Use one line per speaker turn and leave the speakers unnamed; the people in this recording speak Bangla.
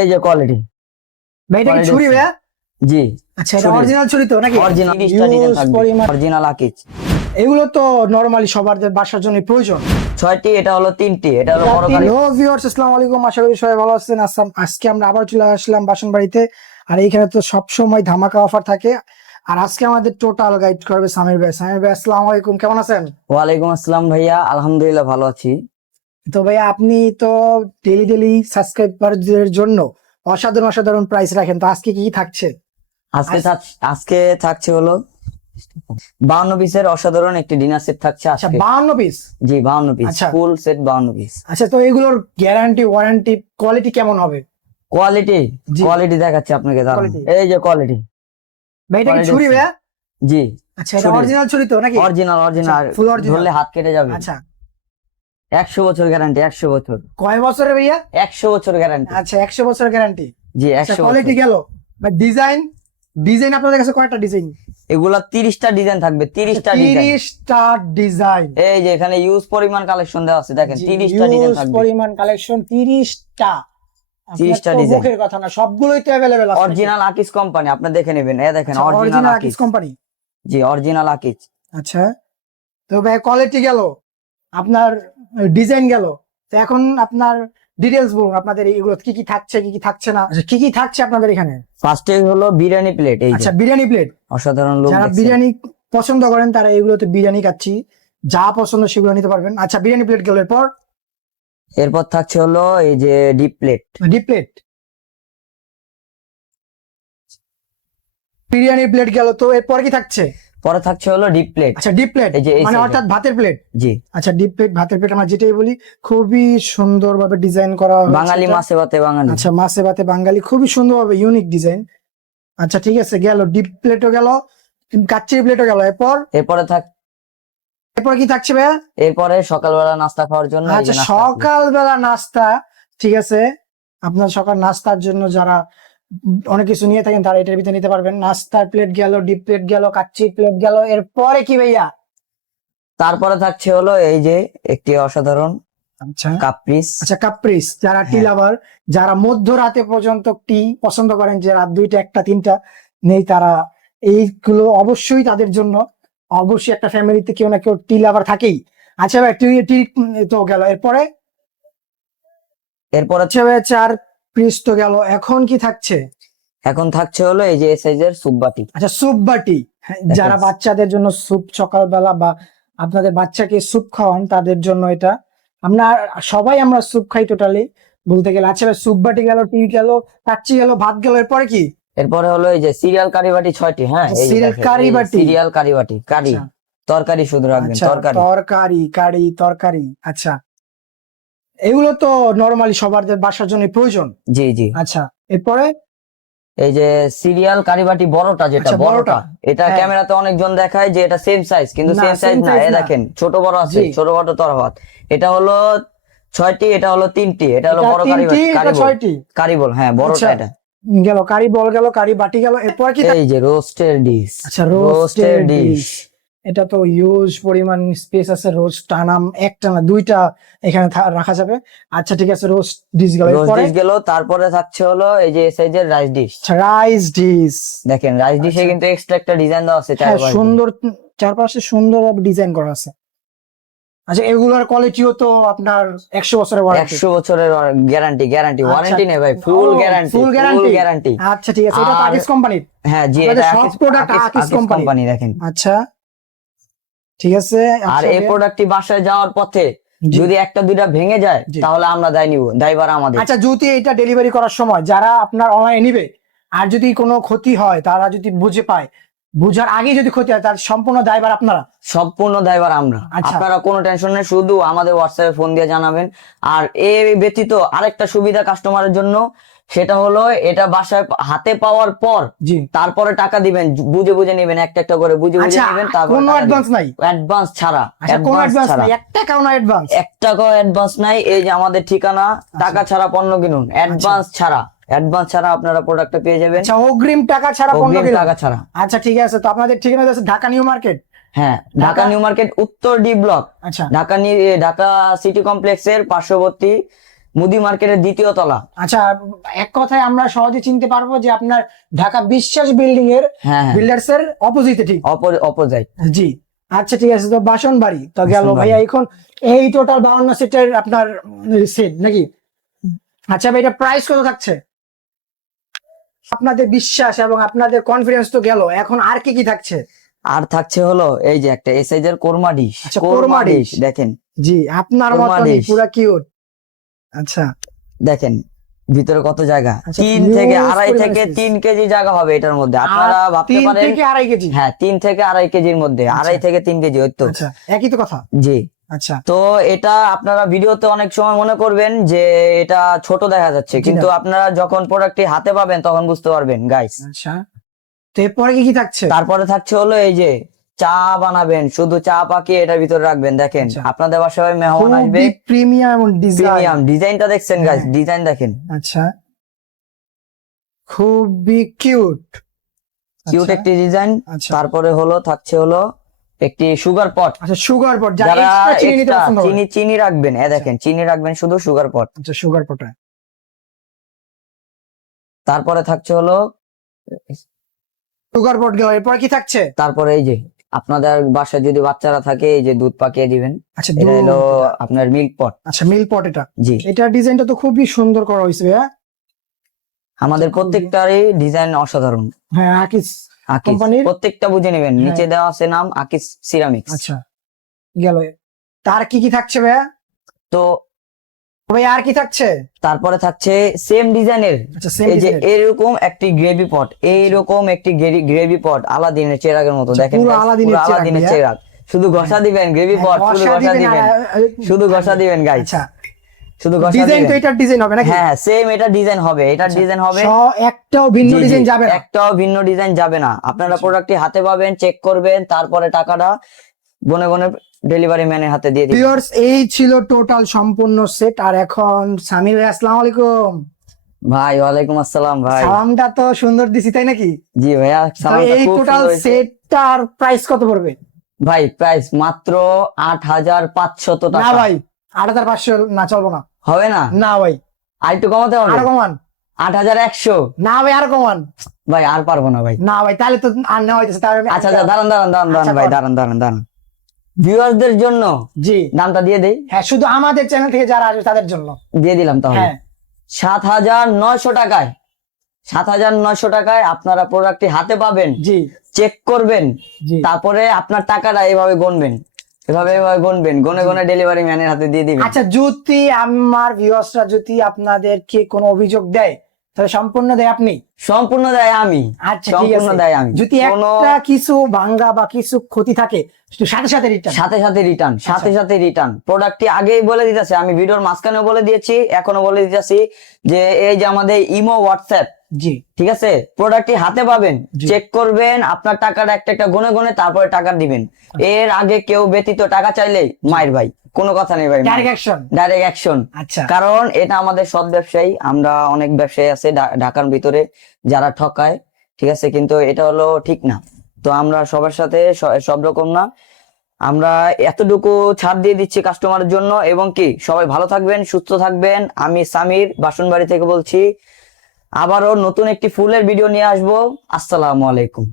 এই যে কোয়ালিটি
ভাই এটা কি ছুরি। ভাইয়া?
জি
আচ্ছা এটা অরিজিনাল ছুরি তো নাকি?
অরিজিনাল অরিজিনাল আকিজ
এগুলো তো নরমালি সবার বাসার জন্য প্রয়োজন।
ছয়টি এটা হলো তিনটি এটা হলো বড় কালি
হ্যালো ভিউয়ার্স আসসালামু আলাইকুম। আশা করি সবাই ভালো আছেন। আসসালাম আজকে আমরা আবার চলে আসলাম বাসন বাড়িতে আর এইখানে তো সব সময় ধামাকা অফার থাকে। আর আজকে আমাদের টোটাল গাইড করবে সামির ভাই। সামির ভাই আসসালামু আলাইকুম। কেমন আছেন?
ওয়ালাইকুম আসসালাম ভাইয়া। আলহামদুলিল্লাহ ভালো আছি।
তো ভাই আপনি তো ডেলি ডেলি সাবস্ক্রাইবারদের জন্য অসাধারণ অসাধারণ প্রাইস রাখেন। তো আজকে কি কি থাকছে?
আজকে আজকে থাকছে হলো বাউন্ন পিসের অসাধারণ একটি ডিনার সেট থাকছে
আচ্ছা বাহান্ন পিস
জি বাউন্ন পিস। ফুল সেট বাউন্ন পিস
আচ্ছা তো এগুলোর গ্যারান্টি ওয়ারেন্টি কোয়ালিটি কেমন হবে?
কোয়ালিটি কোয়ালিটি দেখাচ্ছি আপনাকে দাঁড়ান। এই যে কোয়ালিটি
ভাই এটা কি ছুরি ভাইয়া?
জি।
আচ্ছা এটা অরিজিনাল ছুরি তো নাকি?
অরিজিনাল অরিজিনাল
আচ্ছা, full
ধরলে হাত কেটে যাবে।
আচ্ছা।
একশো বছর গ্যারান্টি একশো বছর।
কয় বছরের ভাইয়া?
একশো বছর গ্যারান্টি
আচ্ছা একশো বছর গ্যারান্টি
জি
আচ্ছা
একশো
কোয়ালিটি গেল। ডিজাইন ডিজাইন আপনাদের কাছে কয়টা ডিজাইন
এগুলা তিরিশটা ডিজাইন থাকবে তিরিশটা
তিরিশটা ডিজাইন
এই যে এখানে ইউজ পরিমাণ কালেকশন দেওয়া আছে দেখেন তিরিশটা ডিজাইন থাকবে।
পরিমাণ কালেকশন তিরিশটা।
তিরিশটা ডিজাইন
মুখের কথা না সবগুলোই তো অ্যাভেলেবেল আছে
অরিজিনাল আকিস কোম্পানি আপনি দেখে নেবেন। এ দেখেন অরিজিনাল আকিস
কোম্পানি
জি অরিজিনাল আকিস
আচ্ছা তো ভাই কোয়ালিটি গেল। আপনার ডিজাইন গেল। তো এখন আপনার ডিটেলস বলুন আপনাদের এগুলো কি কি থাকছে কি কি থাকছে না? আচ্ছা কি কি থাকছে আপনাদের এখানে?
ফার্স্টে হলো বিরিয়ানি প্লেট এই যে।
আচ্ছা বিরিয়ানি প্লেট
অসাধারণ লোক
যারা বিরিয়ানি পছন্দ করেন তারা এগুলোতে বিরিয়ানি খাচ্ছি। যা পছন্দ সেগুলো নিতে পারবেন। আচ্ছা বিরিয়ানি প্লেট গেল। এরপর?
এরপর থাকছে হলো এই যে deep plate
deep plate biryani plate গেল। তো এরপর কি থাকছে?
পরে থাকছে হলো ডিপ প্লেট
আচ্ছা ডিপ প্লেট মানে অর্থাৎ ভাতের প্লেট
জি।
আচ্ছা ডিপ প্লেট ভাতের প্লেট আমরা যেটাই বলি খুবই সুন্দরভাবে ডিজাইন করা
বাঙালি মাছে ভাতে বাঙালি।
আচ্ছা মাছে ভাতে বাঙালি খুবই সুন্দরভাবে ইউনিক ডিজাইন আচ্ছা ঠিক আছে গেল ডিপ প্লেটও গেল কাচ্চি প্লেটও গেল। এরপর?
এরপরে থাক
এরপর কি থাকছে ভাইয়া?
এরপরে সকালবেলা নাস্তা খাওয়ার জন্য
আচ্ছা। সকালবেলা নাস্তা ঠিক আছে। আপনার সকাল নাস্তার জন্য যারা অনেক কিছু নিয়ে থাকেন তারা এটার ভিতরে নিতে পারবেন। নাস্তার প্লেট গেল ডিপ প্লেট গেল কাচ্চি প্লেট গেল এরপরে কি ভাইয়া?
তারপরে থাকছে হলো এই যে একটি অসাধারণ
আচ্ছা।
কাপ্রিস
আচ্ছা কাপ্রিস যারা টি
হ্যাঁ।
লাভার যারা মধ্যরাতে পর্যন্ত টি পছন্দ করেন যে রাত দুইটা একটা তিনটা নেই তারা এইগুলো অবশ্যই তাদের জন্য অবশ্যই একটা ফ্যামিলিতে কেউ না কেউ টি লাভার থাকেই। আচ্ছা ভাই টি তো গেল। এরপরে?
এরপরে
আচ্ছা ভাই চার পিস তো গেল। এখন কি থাকছে?
এখন থাকছে হলো এই যে সাইজের সুপ বাটি।
আচ্ছা স্যুপ বাটি। হ্যাঁ, যারা বাচ্চাদের জন্য স্যুপ সকালবেলা বা আপনাদের বাচ্চাকে স্যুপ খাওয়ান তাদের জন্য এটা। আমরা সবাই আমরা স্যুপ খাই টোটালি বলতে গেলে আচ্ছা ভাই স্যুপ বাটি গেল টি গেল কাচ্চি গেল ভাত গেল এরপরে কি?
এরপরে হলো এই যে সিরিয়াল কারি বাটি ছয়টি হ্যাঁ? সিরিয়াল
কারি বাটি।
সিরিয়াল কারি বাটি কারি
আচ্ছা।
তরকারি শুধু রাখবেন
আচ্ছা
তরকারি।
তরকারি কারি তরকারি। আচ্ছা। এগুলো তো নরমালি সবার বাসার জন্য প্রয়োজন।
জি জি।
আচ্ছা এরপরে?
এই যে সিরিয়াল কারিবাটি বড়টা যেটা
আচ্ছা, বড়টা।
এটা
হ্যাঁ।
ক্যামেরাতে অনেকজন দেখায় যে এটা সেম সাইজ কিন্তু সেম সাইজ না। এ দেখেন ছোট বড় আছে ছোট বড় তরফাত এটা হলো ছয়টি এটা হলো তিনটি এটা হলো বড় কারি
তিনটি, এটা
কারি কারি বল হ্যাঁ বড়টা
আচ্ছা।
এটা।
গেল কারি বল গেল কারি বাটি গেল এরপর কি
এই যে রোস্টের ডিশ
আচ্ছা রোস্টেড ডিশ এটা তো ইউজ পরিমাণ স্পেস আছে রোজ টানা একটা না দুইটা এখানে রাখা যাবে। আচ্ছা ঠিক আছে রোজ ডিশ গেল।
ডিশ গেল তারপরে থাকছে হলো এই যে সাইজের রাইস ডিশ
রাইস ডিশ
দেখেন রাইস ডিশে
আচ্ছা।
কিন্তু এক্সট্রা একটা ডিজাইন দেওয়া আছে
হ্যাঁ
চারপাশে।
সুন্দর চারপাশে সুন্দরভাবে ডিজাইন করা আছে। আচ্ছা এগুলোর কোয়ালিটিও তো আপনার একশো বছরের ওয়ারেন্টি
একশো বছরের গ্যারান্টি গ্যারান্টি। ওয়ারেন্টি নেই ভাই full guarantee full
guarantee।
Guarantee
আচ্ছা ঠিক আছে এটা আকিস কোম্পানির
হ্যাঁ জি এটা
সব
আকিস- আকিস
company।
কোম্পানি দেখেন।
আচ্ছা। ঠিক আছে?
আর
আচ্ছা,
এই প্রোডাক্টটি বাসায় যাওয়ার পথে যদি একটা দুইটা ভেঙে যায় তাহলে আমরা দায় নিব দায়বার আমাদের।
আচ্ছা যদি এটা ডেলিভারি করার সময় যারা আপনার অনলাইনে নিবে আর যদি কোনো ক্ষতি হয় তারা যদি বুঝে পায় বুঝার আগে যদি ক্ষতি হয় তার সম্পূর্ণ দায়ভার আপনারা?
সম্পূর্ণ দায়বার আমরা।
আচ্ছা।
আপনারা কোনো টেনশন নেই শুধু আমাদের হোয়াটসঅ্যাপে ফোন দিয়ে জানাবেন। আর এ ব্যতীত আরেকটা সুবিধা কাস্টমারের জন্য সেটা হলো এটা বাসায় হাতে পাওয়ার পর তারপরে টাকা দিবেন বুঝে বুঝে নেবেন একটা একটা করে বুঝে বুঝে
আচ্ছা
নেবেন তারপর
কোনো অ্যাডভান্স নাই?
অ্যাডভান্স ছাড়া
আচ্ছা কোনো
অ্যাডভান্স
নাই এক টাকাও না অ্যাডভান্স
এক টাকাও অ্যাডভান্স নাই এই যে আমাদের ঠিকানা টাকা ছাড়া পণ্য কিনুন অ্যাডভান্স ছাড়া অ্যাডভান্স ছাড়া আপনারা প্রোডাক্টটা পেয়ে যাবেন।
আচ্ছা অগ্রিম টাকা ছাড়া পণ্য কিনুন।
টাকা ছাড়া।
আচ্ছা ঠিক আছে তো আপনাদের ঠিকানা আছে ঢাকা নিউ মার্কেট।
হ্যাঁ ঢাকা
ঢাকা-
নিউ মার্কেট উত্তর ডি ব্লক।
আচ্ছা।
ঢাকা ঢাকা সিটি কমপ্লেক্সের পার্শ্ববর্তী মুদি মার্কেটের দ্বিতীয় তলা।
আচ্ছা এক কথায় আমরা সহজে চিনতে পারব যে আপনার ঢাকা বিশ্বাস বিল্ডিং এর
হ্যাঁ হ্যাঁ।
বিল্ডার্স এর অপোজিটে ঠিক?
অপর অপোজাইট
জি। আচ্ছা ঠিক আছে তো বাসন বাড়ি তো গেল ভাইয়া এখন এই টোটাল বাউন্ন সিটের আপনার সেট নাকি? আচ্ছা ভাই এটা প্রাইস কত থাকছে? আপনাদের বিশ্বাস এবং আপনাদের কনফিডেন্স তো গেল এখন আর কি কি থাকছে?
আর থাকছে হলো এই যে একটা এসএইচের কোরমা ডিশ
আচ্ছা, কোরমা dish।
দেখেন।
জি আপনার মতনই পুরা কিউট আচ্ছা।
দেখেন ভিতরে কত জায়গা?
আচ্ছা,
তিন থেকে আড়াই থেকে তিন কেজি জায়গা হবে এটার মধ্যে। আপনারা ভাবতে পারেন
আড়াই কেজি?
হ্যাঁ তিন থেকে আড়াই কেজির মধ্যে। আড়াই থেকে তিন কেজি ওই তো।
আচ্ছা একই তো কথা?
জি।
আচ্ছা।
তো এটা আপনারা ভিডিওতে অনেক সময় মনে করবেন যে এটা ছোট দেখা যাচ্ছে। কিন্তু আপনারা যখন প্রোডাক্টটি হাতে পাবেন তখন বুঝতে পারবেন গাইস
আচ্ছা। তো এরপরে কি কি থাকছে?
তারপরে থাকছে হলো এই যে চা বানাবেন শুধু চা পাকিয়ে এটার ভিতরে রাখবেন দেখেন।
আচ্ছা।
আপনাদের বাসায় মেহমান আসবে।
প্রিমিয়াম
প্রিমিয়াম ডিজাইনটা দেখছেন গাইস
হ্যাঁ।
ডিজাইন দেখেন।
আচ্ছা। খুবই কিউট।
কিউট একটি ডিজাইন।
আচ্ছা।
তারপরে হলো থাকছে হলো একটি সুগার পট
আচ্ছা সুগার পট যারা চিনি
চিনি রাখবেন এ দেখেন চিনি রাখবেন শুধু সুগার পট
আচ্ছা সুগার পটে
তারপরে থাকছে হলো
সুগার পট গেল। এরপর কি থাকছে?
তারপরে এই যে আপনাদের বাসায় যদি বাচ্চারা থাকে এই যে দুধ পাকিয়ে দিবেন।
আচ্ছা
এটা হলো আপনার মিল্ক পট
আচ্ছা মিল পট এটা?
জি।
এটার ডিজাইনটা তো খুবই সুন্দর করা হয়েছে ভাইয়া।
আমাদের প্রত্যেকটারই ডিজাইন অসাধারণ।
হ্যাঁ আকিস
আকিস
কোম্পানির?
প্রত্যেকটা বুঝে নেবেন।
হ্যাঁ।
নিচে দেওয়া আছে নাম আকিস সিরামিক্স
আচ্ছা গেল। তার কি কি থাকছে ভাইয়া?
তো
ভাই আর কি থাকছে?
তারপরে থাকছে সেম ডিজাইনের
আচ্ছা
এই যে এরকম একটি গ্রেভি পট এইরকম একটি গ্রেভি পট আলাদিনের চেরাগের মতো
আচ্ছা,
দেখেন
পুরো আলাদিনের চেরাগ
শুধু ঘষা দিবেন গ্রেভি পট শুধু ঘষা দিবেন শুধু ঘষা দিবেন গাইস
আচ্ছা।
শুধু
ডিজাইন তো এটার ডিজাইন হবে নাকি?
হ্যাঁ সেম এটা ডিজাইন হবে এটা
আচ্ছা,
ডিজাইন হবে।
একটাও ভিন্ন ডিজাইন যাবে না।
একটাও ভিন্ন ডিজাইন যাবে না। আপনারা
আচ্ছা।
প্রোডাক্টটি হাতে পাবেন চেক করবেন তারপরে টাকাটা গনে গনে ডেলিভারি ম্যানের হাতে দিয়ে দিবেন
ভিউয়ার্স এই ছিল টোটাল সম্পূর্ণ সেট। আর এখন সামির ভাই আসসালামু আলাইকুম।
ভাই ওয়ালাইকুম আসসালাম ভাই।
সালামটা তো সুন্দর দিছি তাই নাকি?
জি ভাইয়া সালামটা
এই টোটাল। সেটটার প্রাইস কত পড়বে?
ভাই প্রাইস মাত্র আট হাজার পাঁচশত
না
টাকা
ভাই আট হাজার পাঁচশো না চলবো না।
হবে না?
না ভাই।
আর একটু কমাতে হবে?
আরও কমান।
আট হাজার একশো।
না ভাই আর কমান।
ভাই আর পারব না ভাই।
না ভাই তাহলে তো আর নেওয়া হইতেছে তাহলে
আচ্ছা আচ্ছা দাঁড়ান দাঁড়ান দাঁড়ান দাঁড়ান
আচ্ছা,
ভাই দাঁড়ান দাঁড়ান দাঁড়ান। ভিউয়ারদের জন্য
জি।
দামটা দিয়ে দেই।
হ্যাঁ শুধু আমাদের চ্যানেল থেকে যারা আসবে তাদের জন্য।
দিয়ে দিলাম তাহলে।
হ্যাঁ।
সাত হাজার নয়শো টাকায় সাত হাজার নয়শো টাকায় আপনারা প্রোডাক্টটি হাতে পাবেন
জি।
চেক করবেন তারপরে আপনার টাকাটা এভাবে গুনবেন এভাবে এভাবে গুনবেন গনে গনে ডেলিভারি ম্যানের হাতে দিয়ে দিবেন।
আচ্ছা যদি আমার ভিউয়ার্সরা যদি আপনাদেরকে কোনো অভিযোগ দেয় তাহলে সম্পূর্ণ দেয় আপনি?
সম্পূর্ণ দেয় আমি।
আচ্ছা
সম্পূর্ণ দেয় আমি।
যদি একটা কিছু ভাঙ্গা বা কিছু ক্ষতি থাকে সাথে সাথে রিটার্ন
সাথে সাথে রিটার্ন
আচ্ছা।
সাথে সাথে রিটার্ন প্রোডাক্টটি আগেই বলে দিতেছে আমি ভিডিওর মাঝখানেও বলে দিয়েছি এখনও বলে দিতেছি যে এই যে আমাদের ইমো হোয়াটসঅ্যাপ
জি।
ঠিক আছে? প্রোডাক্টটি হাতে পাবেন চেক করবেন আপনার টাকাটা একটা একটা গুনে গুনে তারপরে টাকা দিবেন। এর আগে কেউ ব্যতীত টাকা চাইলেই মায়ের ভাই। কোনো কথা নেই ভাই
ডাইরেক্ট অ্যাকশন
ডাইরেক্ট অ্যাকশন
আচ্ছা।
কারণ এটা আমাদের সব ব্যবসায়ী আমরা অনেক ব্যবসায়ী আছে ঢাকার ভিতরে যারা ঠকায় ঠিক আছে? কিন্তু এটা হলো ঠিক না। তো আমরা সবার সাথে সব রকম না। আমরা এতটুকু ছাড় দিয়ে দিচ্ছি কাস্টমারের জন্য এবং কি সবাই ভালো থাকবেন সুস্থ থাকবেন। আমি সামির বাসনবাড়ি থেকে বলছি আবারও নতুন একটি ফুলের ভিডিও নিয়ে আসব। আসসালামু আলাইকুম।